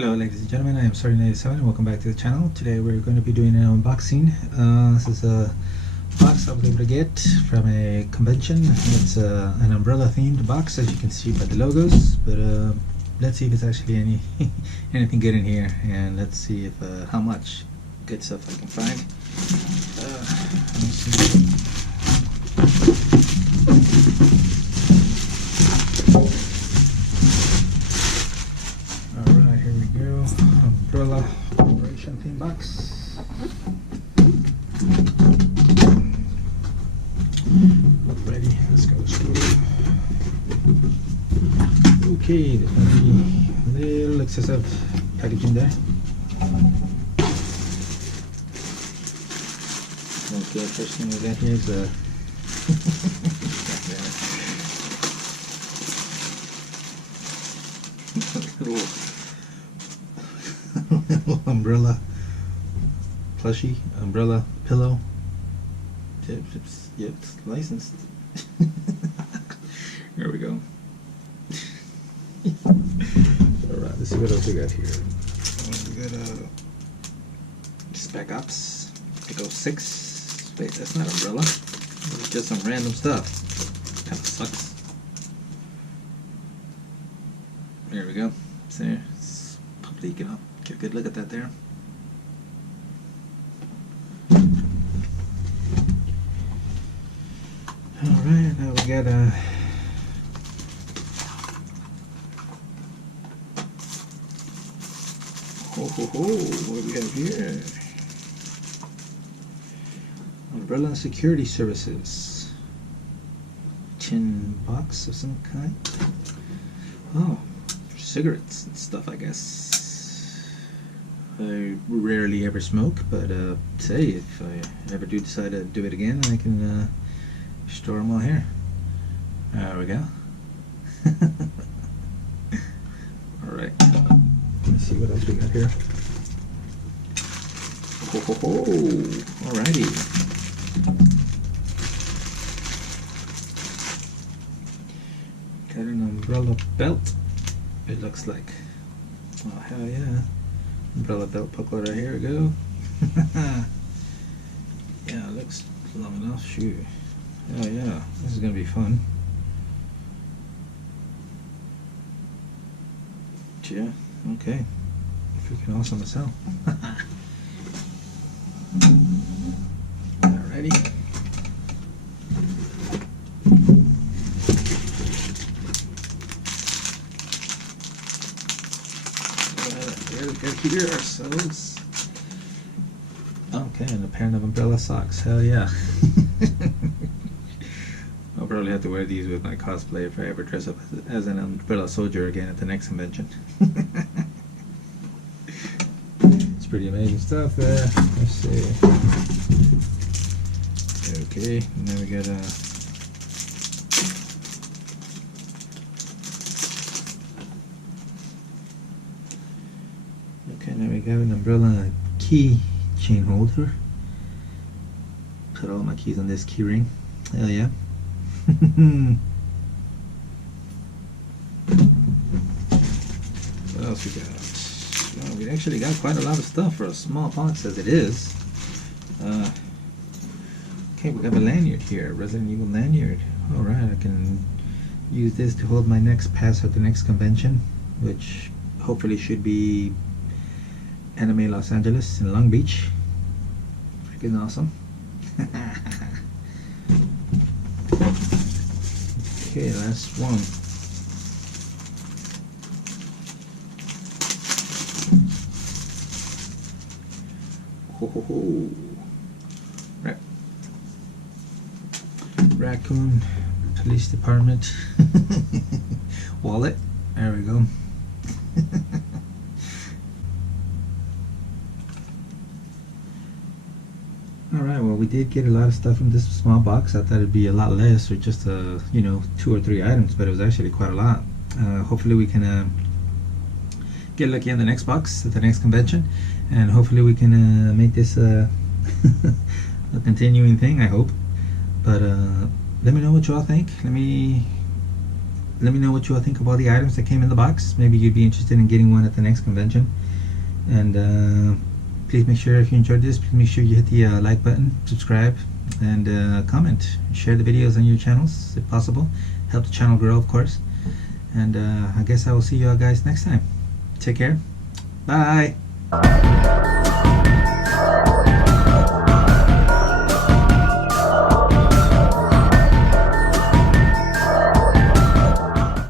Hello ladies and gentlemen, I am Sorry97 and welcome back to the channel. Today we're going to be doing an unboxing. This is a box I was able to get from a convention. It's an umbrella themed box, as you can see by the logos, but let's see if it's actually anything good in here, and let's see if how much good stuff I can find. Let me see. Alright, here we go. Umbrella operation theme box. Ready, let's go. Okay, there's gonna be a little excessive packaging there. Okay, first thing we got here is a little umbrella plushie, umbrella pillow. It's licensed. Here we go. Alright, let's see what else we got here. We got Spec Ops Echo 6. Wait, that's not umbrella. It's just some random stuff. Kinda sucks. There we go. See, it's probably gonna get a good look at that there. Alright, now we got what do we have here? Umbrella Security Services. Tin box of some kind. Oh, cigarettes and stuff, I guess. I rarely ever smoke, but say if I ever do decide to do it again, I can store them all here. There we go. Alright, let's see what else we got here. Alrighty. Got an umbrella belt, it looks like. Oh, hell yeah. Umbrella belt buckle right here we go. Yeah, it looks long enough. Shoot. Oh yeah, this is gonna be fun. Yeah, okay. Freaking awesome as hell. Alrighty. Gotta hear ourselves. Okay, and a pair of umbrella socks. Hell yeah. I'll probably have to wear these with my cosplay if I ever dress up as an umbrella soldier again at the next convention. It's pretty amazing stuff there. Let's see. Okay, now we got okay, now we got an umbrella key chain holder. Put all my keys on this key ring. Hell yeah. What else we got? Well, we actually got quite a lot of stuff for a small box as it is. Okay, we have a lanyard here, Resident Evil lanyard. Alright, I can use this to hold my next pass at the next convention, which hopefully should be Anime Los Angeles in Long Beach. Freaking awesome. Okay, last one. Raccoon Police Department wallet. There we go. Alright, well, we did get a lot of stuff from this small box. I thought it'd be a lot less, or just you know, 2 or 3 items, but it was actually quite a lot. Hopefully we can get lucky on the next box at the next convention, and hopefully we can make this a continuing thing, I hope. But let me know what you all think. Let me let me know what you all think about the items that came in the box. Maybe you'd be interested in getting one at the next convention. And please make sure, if you enjoyed this, please make sure you hit the like button, subscribe, and comment. Share the videos on your channels if possible. Help the channel grow, of course. And I guess I will see you all guys next time. Take care. Bye.